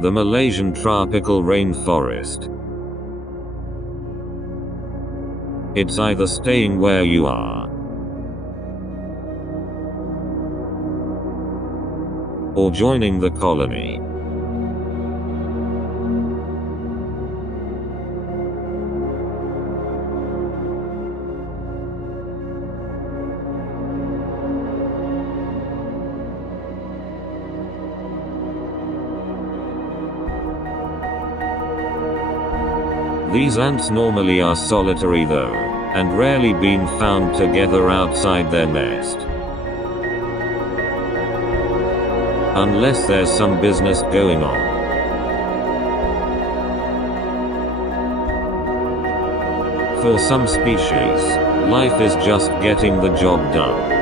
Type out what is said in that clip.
The Malaysian tropical rainforest. It's either staying where you are or joining the colony. These ants normally are solitary though, and rarely been found together outside their nest. Unless there's some business going on. For some species, life is just getting the job done.